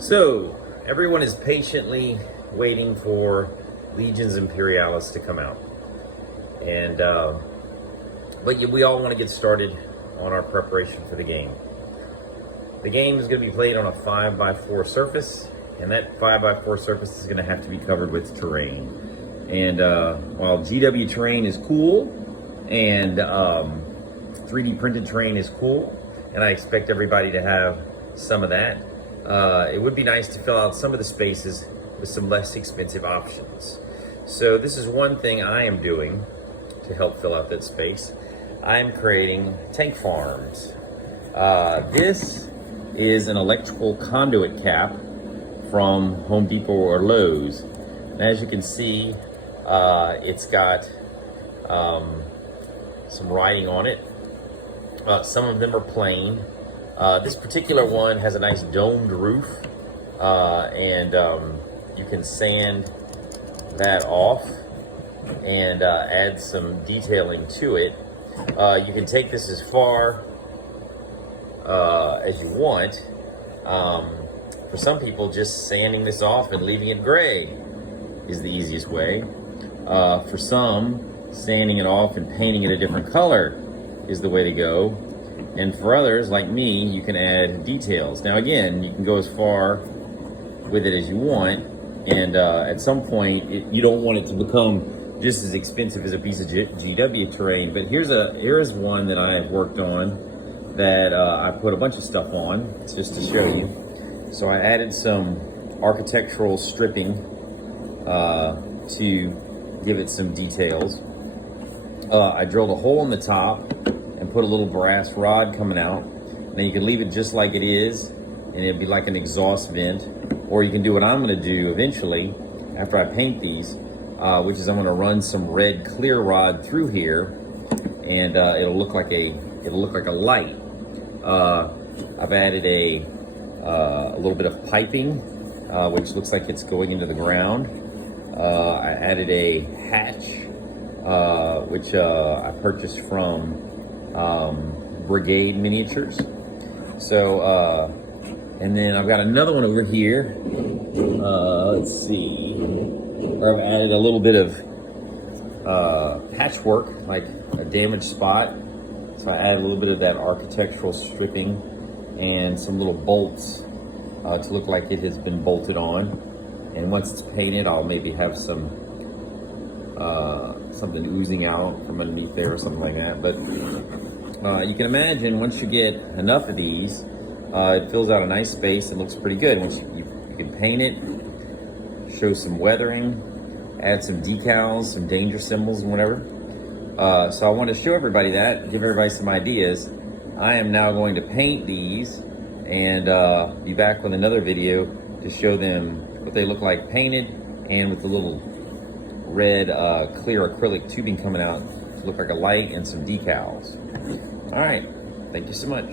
So, everyone is patiently waiting for Legions Imperialis to come out. And, but we all want to get started on our preparation for the game. The game is going to be played on a 5x4 surface, and that 5x4 surface is going to have to be covered with terrain. And while GW terrain is cool, and 3D printed terrain is cool, and I expect everybody to have some of that, it would be nice to fill out some of the spaces with some less expensive options. So this is one thing I am doing to help fill out that space. I am creating tank farms. This is an electrical conduit cap from Home Depot or Lowe's. And as you can see, it's got some writing on it. Some of them are plain. This particular one has a nice domed roof, and you can sand that off and add some detailing to it. You can take this as far as you want. For some people, just sanding this off and leaving it gray is the easiest way. For some, sanding it off and painting it a different color is the way to go. And for others, like me, you can add details. Now again, you can go as far with it as you want, and at some point, you don't want it to become just as expensive as a piece of GW terrain. But here's one that I have worked on that I put a bunch of stuff on, just to show you. So I added some architectural stripping to give it some details. I drilled a hole in the top and put a little brass rod coming out. Now you can leave it just like it is, and it'd be like an exhaust vent. Or you can do what I'm gonna do eventually, after I paint these, which is I'm gonna run some red clear rod through here, and it'll look like a light. I've added a little bit of piping, which looks like it's going into the ground. I added a hatch, which I purchased from Brigade Miniatures. So, and then I've got another one over here. Let's see. Where I've added a little bit of patchwork, like a damaged spot. So I added a little bit of that architectural stripping and some little bolts to look like it has been bolted on. And once it's painted, I'll maybe have some something oozing out from underneath there or something like that. But you can imagine once you get enough of these, it fills out a nice space and looks pretty good. Once you can paint it, show some weathering, add some decals, some danger symbols and whatever. So I want to show everybody that, give everybody some ideas. I am now going to paint these and be back with another video to show them what they look like painted and with the little red clear acrylic tubing coming out to look like a light and some decals. All right, thank you so much.